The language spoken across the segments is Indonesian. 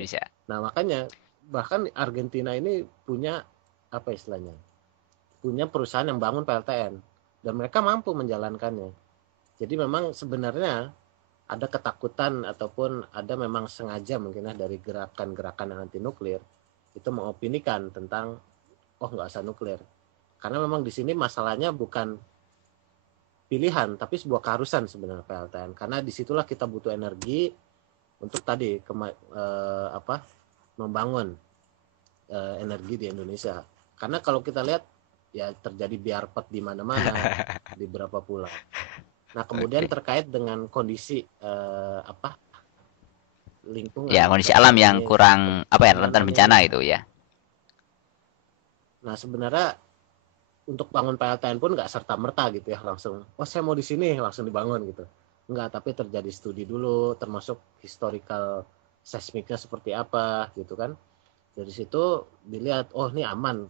Indonesia. Nah makanya bahkan Argentina ini punya apa istilahnya, punya perusahaan yang bangun PLTN dan mereka mampu menjalankannya. Jadi memang sebenarnya ada ketakutan ataupun ada memang sengaja mungkin dari gerakan-gerakan anti nuklir itu mengopinikan tentang nggak usah nuklir, karena memang di sini masalahnya bukan pilihan tapi sebuah keharusan sebenarnya PLTN, karena disitulah kita butuh energi untuk tadi membangun energi di Indonesia. Karena kalau kita lihat ya terjadi biarpet di mana-mana di beberapa pulau. Nah kemudian Oke. terkait dengan kondisi lingkungan Ya, kondisi alam ataupun yang ini kurang rentan bencana penanganannya. itu ya. Nah sebenarnya untuk bangun PLTN pun nggak serta merta gitu ya langsung saya mau di sini langsung dibangun gitu, nggak, tapi terjadi studi dulu termasuk historical seismiknya seperti apa gitu kan. Dari situ dilihat ini aman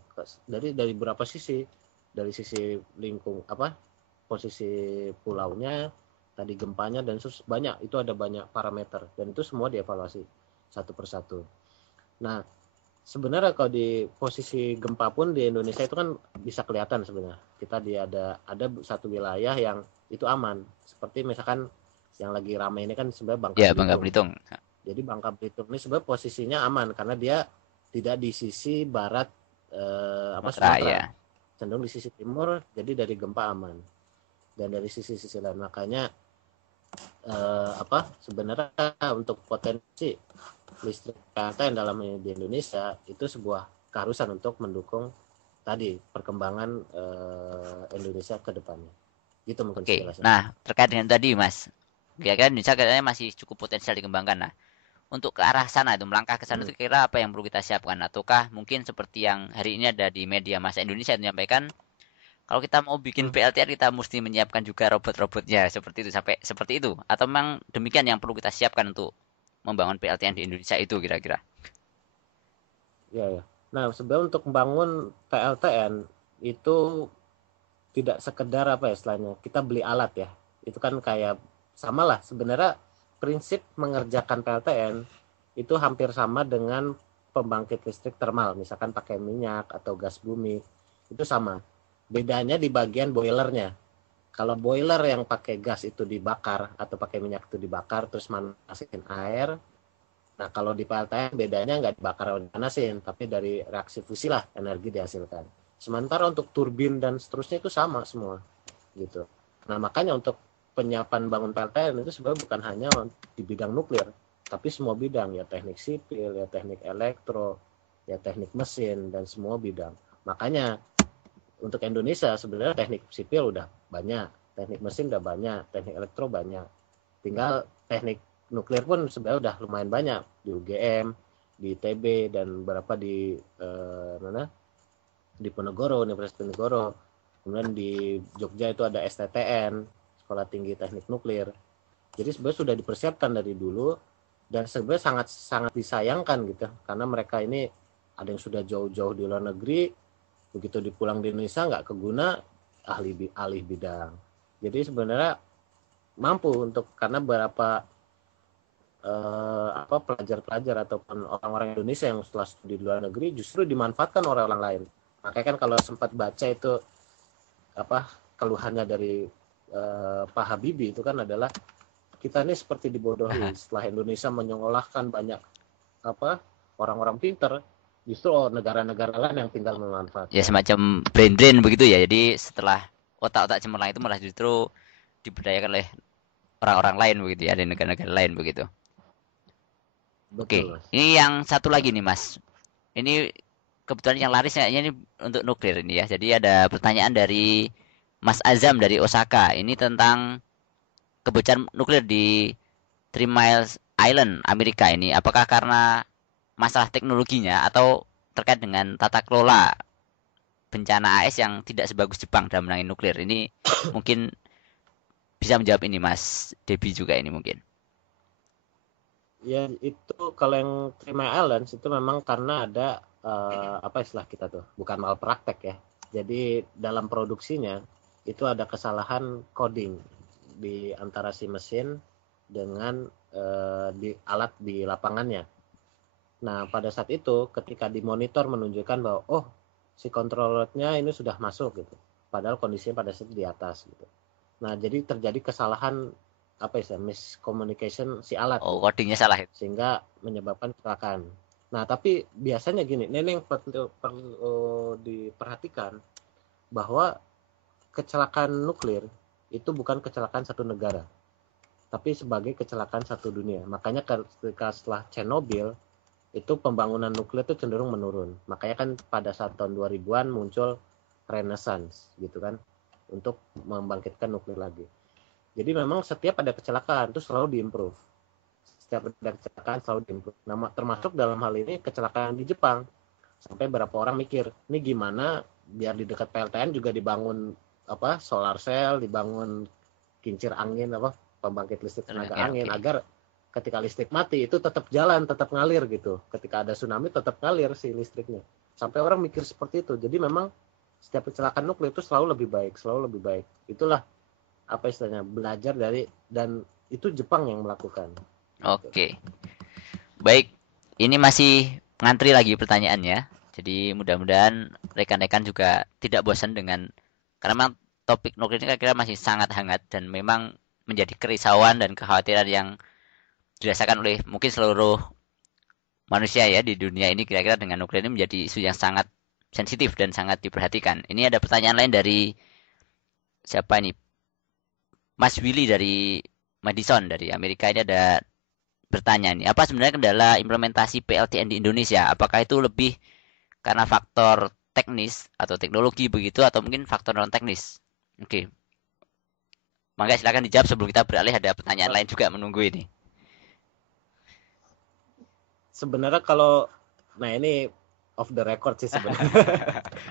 dari beberapa sisi, dari sisi posisi pulaunya, tadi gempanya, dan banyak itu ada banyak parameter dan itu semua dievaluasi satu persatu. Nah sebenarnya kalau di posisi gempa pun di Indonesia itu kan bisa kelihatan sebenarnya kita ada satu wilayah yang itu aman, seperti misalkan yang lagi ramai ini kan sebenarnya Bangka Ya, Bangka Belitung. Belitung. Jadi Bangka Belitung ini sebenarnya posisinya aman karena dia tidak di sisi barat Sumatera Sumatera, ya. cenderung di sisi timur, jadi dari gempa aman. Dan dari sisi-sisi lain makanya sebenarnya untuk potensi listrik PLTN dalam di Indonesia itu sebuah keharusan untuk mendukung tadi perkembangan Indonesia ke depannya. Gitu mungkin Oke. sejelasnya. Nah, terkait dengan tadi, Mas. Kira-kira Indonesia kayaknya masih cukup potensial dikembangkan. Nah, untuk ke arah sana itu melangkah ke sana Hmm. itu kira apa yang perlu kita siapkan, ataukah mungkin seperti yang hari ini ada di media masa Indonesia yang menyampaikan kalau kita mau bikin Hmm. PLTN kita mesti menyiapkan juga robot-robotnya seperti itu, sampai seperti itu, atau memang demikian yang perlu kita siapkan untuk membangun PLTN di Indonesia itu kira-kira. Ya, ya. Nah, sebenarnya untuk membangun PLTN itu tidak sekedar apa ya istilahnya kita beli alat ya, itu kan kayak sama lah sebenarnya prinsip mengerjakan PLTN itu hampir sama dengan pembangkit listrik termal misalkan pakai minyak atau gas bumi, itu sama, bedanya di bagian boilernya. Kalau boiler yang pakai gas itu dibakar atau pakai minyak itu dibakar terus manasin air. Nah kalau di PLTN bedanya nggak dibakar atau dipanasin, tapi dari reaksi fusi lah energi dihasilkan. Sementara untuk turbin dan seterusnya itu sama semua gitu. Nah makanya untuk penyiapan bangun PLTN itu sebenarnya bukan hanya di bidang nuklir, tapi semua bidang, ya teknik sipil, ya teknik elektro, ya teknik mesin, dan semua bidang. Makanya untuk Indonesia sebenarnya teknik sipil udah banyak, teknik mesin udah banyak, teknik elektro banyak. Tinggal teknik nuklir pun sebenarnya udah lumayan banyak di UGM, di ITB, dan beberapa di mana di Ponorogo, Universitas Ponorogo. Kemudian di Jogja itu ada STTN, Sekolah Tinggi Teknik Nuklir. Jadi sebenarnya sudah dipersiapkan dari dulu dan sebenarnya sangat sangat disayangkan gitu karena mereka ini ada yang sudah jauh-jauh di luar negeri, begitu dipulang di Indonesia nggak keguna alih bidang. Jadi sebenarnya mampu untuk karena beberapa pelajar-pelajar ataupun orang-orang Indonesia yang setelah studi di luar negeri justru dimanfaatkan oleh orang lain. Makanya kan kalau sempat baca itu keluhannya dari Pak Habibie itu kan adalah kita ini seperti dibodohi setelah Indonesia menyolahkan banyak orang-orang pinter, justru negara-negara lain yang tinggal Ya memanfaatkan. semacam brain-brain begitu ya. Jadi setelah otak-otak cemerlang itu malah justru diberdayakan oleh orang-orang lain begitu ya, di negara-negara lain begitu. Oke, Betul mas. ini yang satu lagi nih Mas. Ini kebetulan yang laris kayaknya ini untuk nuklir ini ya. Jadi ada pertanyaan dari Mas Azam dari Osaka. Ini tentang kebocoran nuklir di Three Miles Island, Amerika ini. Apakah karena masalah teknologinya atau terkait dengan tata kelola bencana AS yang tidak sebagus Jepang dalam menangani nuklir? Ini mungkin bisa menjawab ini Mas Debi juga ini mungkin. Ya itu kalau yang Terima Islands itu memang karena ada istilah kita tuh bukan malpraktek ya. Jadi dalam produksinya itu ada kesalahan coding di antara si mesin dengan di alat di lapangannya. Nah, pada saat itu ketika dimonitor menunjukkan bahwa oh si controllernya ini sudah masuk gitu. Padahal kondisinya pada saat di atas gitu. Nah, jadi terjadi kesalahan apa ya, miscommunication si alat Oh, gitu. codingnya salah itu. Sehingga menyebabkan kecelakaan. Nah, tapi biasanya gini, ini yang perlu diperhatikan bahwa kecelakaan nuklir itu bukan kecelakaan satu negara, tapi sebagai kecelakaan satu dunia. Makanya ketika setelah Chernobyl itu pembangunan nuklir itu cenderung menurun. Makanya kan pada saat tahun 2000-an muncul renaissance gitu kan untuk membangkitkan nuklir lagi. Jadi memang setiap ada kecelakaan itu selalu diimprove. Setiap ada kecelakaan selalu diimprove. Nah, termasuk dalam hal ini kecelakaan di Jepang. Sampai berapa orang mikir, ini gimana biar di dekat PLTN juga dibangun apa solar cell, dibangun kincir angin apa pembangkit listrik tenaga angin Oke. agar ketika listrik mati itu tetap jalan, tetap ngalir gitu. Ketika ada tsunami tetap ngalir si listriknya. Sampai orang mikir seperti itu. Jadi memang setiap kecelakaan nuklir itu selalu lebih baik, selalu lebih baik. Itulah apa istilahnya belajar dari dan itu Jepang yang melakukan. Oke. Baik. Ini masih ngantri lagi pertanyaannya. Jadi mudah-mudahan rekan-rekan juga tidak bosan dengan karena memang topik nuklir ini kira-kira masih sangat hangat dan memang menjadi kerisauan dan kekhawatiran yang dirasakan oleh mungkin seluruh manusia ya di dunia ini kira-kira dengan nuklir ini menjadi isu yang sangat sensitif dan sangat diperhatikan. Ini ada pertanyaan lain dari siapa ini? Mas Willy dari Madison dari Amerika ini ada bertanya nih, apa sebenarnya kendala implementasi PLTN di Indonesia? Apakah itu lebih karena faktor teknis atau teknologi begitu atau mungkin faktor non teknis? Oke, mangga silakan dijawab sebelum kita beralih ada pertanyaan lain juga menunggu ini. Sebenarnya kalau nah ini off the record sih sebenarnya.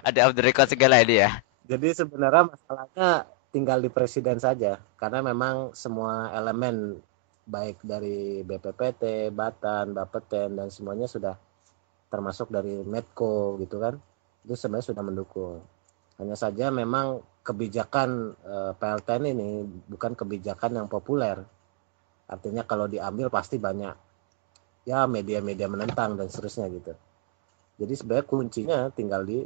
Ada off the record segala ini ya. Jadi sebenarnya masalahnya tinggal di presiden saja karena memang semua elemen baik dari BPPT, Batan, Bapeten dan semuanya sudah termasuk dari Medco gitu kan. Itu sebenarnya sudah mendukung. Hanya saja memang kebijakan PLTN ini bukan kebijakan yang populer. Artinya kalau diambil pasti banyak ya media-media menentang dan seterusnya gitu. Jadi sebenarnya kuncinya tinggal di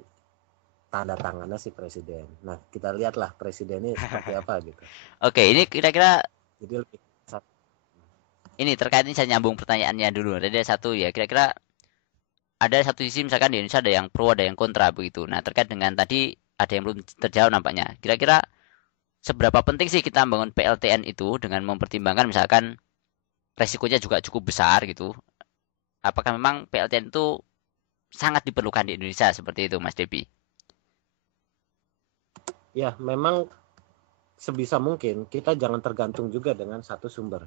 tanda tangannya si presiden. Nah, kita lihatlah presiden ini seperti apa gitu. Oke, ini kira-kira Jadi lebih ini terkait ini saya nyambung pertanyaannya dulu. Tadi ada satu ya, kira-kira ada satu sisi misalkan di Indonesia ada yang pro ada yang kontra begitu. Nah, terkait dengan tadi ada yang belum terjawab nampaknya. Kira-kira seberapa penting sih kita membangun PLTN itu dengan mempertimbangkan misalkan resikonya juga cukup besar gitu. Apakah memang PLTN itu sangat diperlukan di Indonesia seperti itu, Mas Debi? ya memang sebisa mungkin kita jangan tergantung juga dengan satu sumber.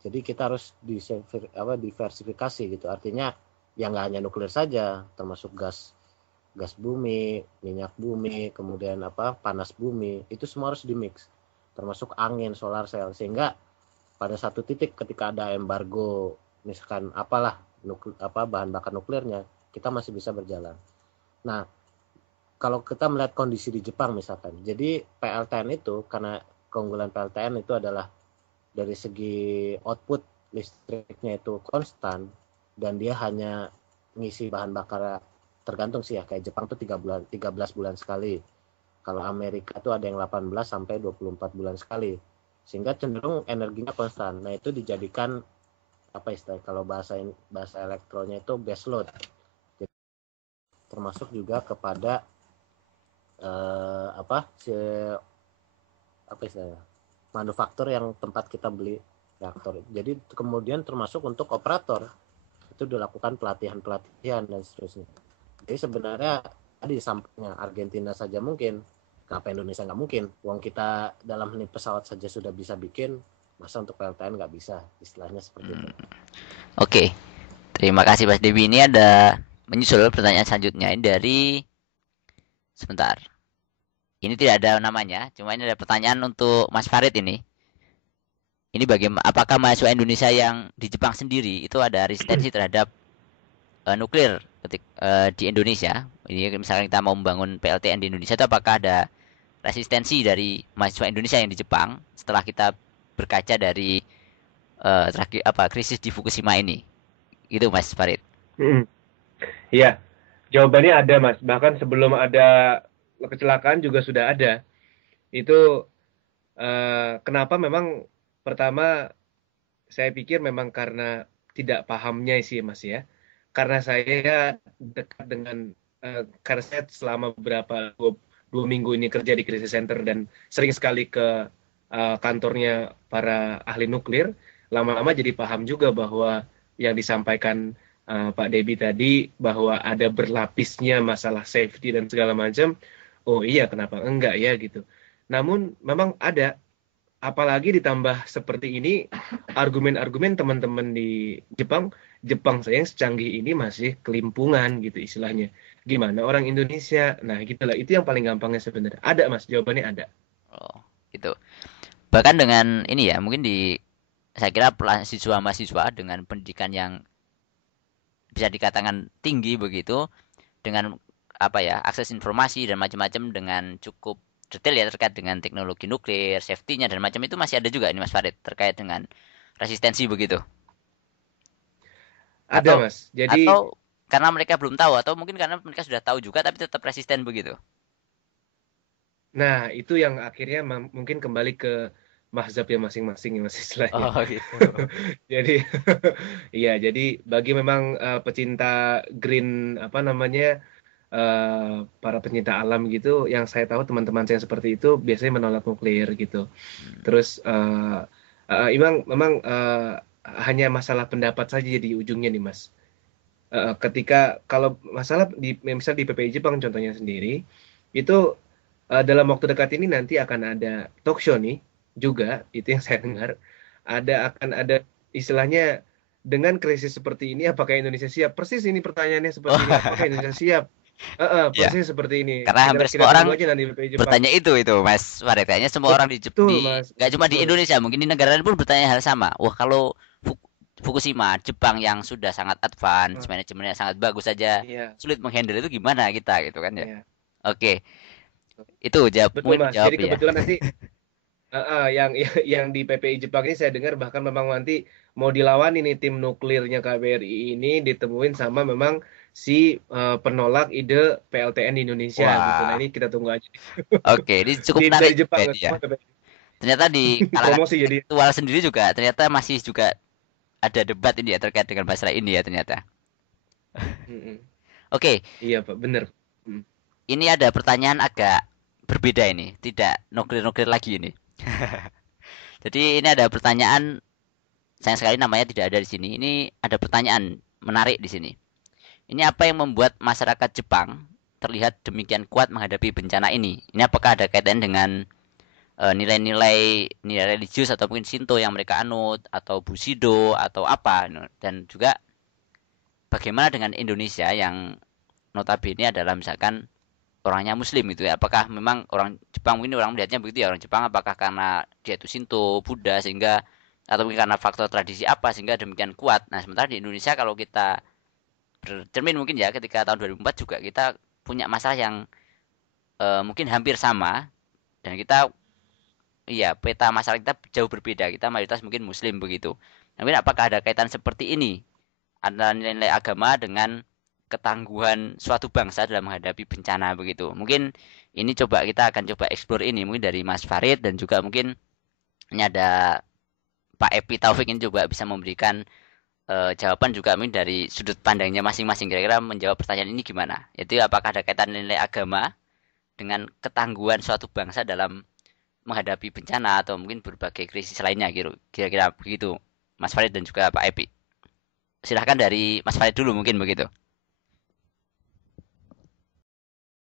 Jadi kita harus diversifikasi gitu. Artinya ya nggak hanya nuklir saja, termasuk gas bumi, minyak bumi, kemudian apa panas bumi, itu semua harus dimix. Termasuk angin, solar cell sehingga pada satu titik ketika ada embargo misalkan apalah bahan bakar nuklirnya, kita masih bisa berjalan. Nah, kalau kita melihat kondisi di Jepang misalkan, jadi PLTN itu karena keunggulan PLTN itu adalah dari segi output listriknya itu konstan dan dia hanya ngisi bahan bakar tergantung sih ya kayak Jepang tuh 13 bulan sekali. Kalau Amerika tuh ada yang 18 sampai 24 bulan sekali. Sehingga cenderung energinya konstan. Nah, itu dijadikan apa istilah kalau bahasa elektronya itu base load. Jadi, termasuk juga kepada apa istilahnya manufaktur yang tempat kita beli reaktor. Jadi kemudian termasuk untuk operator itu dilakukan pelatihan dan seterusnya. Jadi sebenarnya tadi sampingnya Argentina saja mungkin, kenapa Indonesia nggak mungkin? Uang kita dalam hal pesawat saja sudah bisa bikin, masa untuk PLTN nggak bisa? Istilahnya seperti itu. Oke, terima kasih Mas Debi. Ini ada menyusul pertanyaan selanjutnya ini dari sebentar. Ini tidak ada namanya, cuma ini ada pertanyaan untuk Mas Farid ini. Ini bagaimana apakah mahasiswa Indonesia yang di Jepang sendiri itu ada resistensi terhadap nuklir di Indonesia? Ini misalkan kita mau membangun PLTN di Indonesia itu apakah ada resistensi dari mahasiswa Indonesia yang di Jepang setelah kita berkaca dari krisis di Fukushima ini? Itu Mas Farid. Mm-mm. Iya, jawabannya ada, Mas. Bahkan sebelum ada kecelakaan juga sudah ada. Itu kenapa memang pertama saya pikir memang karena tidak pahamnya sih, Mas ya. Karena saya dekat dengan karena saya selama beberapa dua minggu ini kerja di krisis center dan sering sekali ke kantornya para ahli nuklir, lama-lama jadi paham juga bahwa yang disampaikan Pak Debi tadi bahwa ada berlapisnya masalah safety dan segala macam. Oh iya, kenapa enggak ya gitu. Namun memang ada, apalagi ditambah seperti ini argumen-argumen teman-teman di Jepang. Jepang saya yang secanggih ini masih kelimpungan gitu istilahnya. Gimana orang Indonesia? Nah, gitulah. Itu yang paling gampangnya sebenarnya. Ada, Mas. Jawabannya ada. Oh, gitu. Bahkan dengan ini ya, mungkin di saya kira mahasiswa dengan pendidikan yang bisa dikatakan tinggi begitu, dengan apa ya, akses informasi dan macam-macam dengan cukup detail ya terkait dengan teknologi nuklir, safety-nya dan macam itu masih ada juga ini Mas Farid terkait dengan resistensi begitu. Ada, Atau Mas. Jadi, atau karena mereka belum tahu atau mungkin karena mereka sudah tahu juga tapi tetap resisten begitu. nah itu yang akhirnya mungkin kembali ke mazhabnya masing-masing ya, Mas istilahnya. Oh gitu. Jadi, iya, jadi bagi memang pecinta green apa namanya para pencinta alam gitu, yang saya tahu teman-teman saya seperti itu biasanya menolak nuklir gitu. Hmm. Terus memang hanya masalah pendapat saja di ujungnya nih Mas. Ketika kalau masalah di misal di PPI Jepang contohnya sendiri itu dalam waktu dekat ini nanti akan ada talk show nih juga itu yang saya dengar akan ada istilahnya dengan krisis seperti ini apakah Indonesia siap? Persis ini pertanyaannya seperti ini, apakah Oh, Indonesia siap? ya. Persis seperti ini. Karena Kita hampir kita semua tunggu orang aja nanti PPI Jepang. bertanya itu Mas Farid. Kayaknya semua orang Betul, di Mas. nggak cuma di Betul. Indonesia, mungkin di negara lain pun bertanya hal sama. Wah, kalau Fukushima, Jepang yang sudah sangat advance, Nah, manajemennya sangat bagus saja, iya, sulit menghandle itu gimana kita gitu kan ya. iya. Oke, itu jawab Betul, mungkin Mas. menjawab Jadi ya. kebetulan nanti yang yang di PPI Jepang ini saya dengar bahkan memang nanti mau dilawan ini tim nuklirnya KBRI ini ditemuin sama memang si penolak ide PLTN di Indonesia gitu. Nah Wah, ini kita tunggu aja oke, ini cukup dari menarik Jepang juga ya, ini ya. semua PPI. Ternyata di kalangan Promosi jadi. intelektual sendiri juga ternyata masih juga ada debat ini ya terkait dengan masalah ini ya ternyata. Mm-mm. Oke, Iya Pak, bener. Mm. ini ada pertanyaan agak berbeda ini, tidak nuklir-nuklir lagi ini. Jadi ini ada pertanyaan, sayang sekali namanya tidak ada di sini. Ini ada pertanyaan menarik di sini. Ini apa yang membuat masyarakat Jepang terlihat demikian kuat menghadapi bencana ini? Ini apakah ada kaitan dengan nilai-nilai nilai religius atau mungkin Shinto yang mereka anut atau Bushido atau apa? Dan juga bagaimana dengan Indonesia yang notabene adalah misalkan orangnya Muslim gitu ya. Apakah memang orang Jepang mungkin orang melihatnya begitu ya, orang Jepang apakah karena dia itu Shinto, Buddha sehingga atau mungkin karena faktor tradisi apa sehingga demikian kuat. Nah, sementara di Indonesia kalau kita bercermin mungkin ya ketika tahun 2004 juga kita punya masalah yang mungkin hampir sama dan kita iya peta masalah kita jauh berbeda. Kita mayoritas mungkin Muslim begitu. Tapi apakah ada kaitan seperti ini antara nilai-nilai agama dengan ketangguhan suatu bangsa dalam menghadapi bencana begitu. Mungkin ini coba kita akan coba explore ini mungkin dari Mas Farid dan juga mungkin ini ada Pak Epi Taufik ini juga bisa memberikan jawaban juga mungkin dari sudut pandangnya masing-masing kira-kira menjawab pertanyaan ini gimana? Yaitu apakah ada kaitan nilai agama dengan ketangguhan suatu bangsa dalam menghadapi bencana atau mungkin berbagai krisis lainnya gitu. Kira-kira begitu Mas Farid dan juga Pak Epi. Silahkan dari Mas Farid dulu mungkin begitu.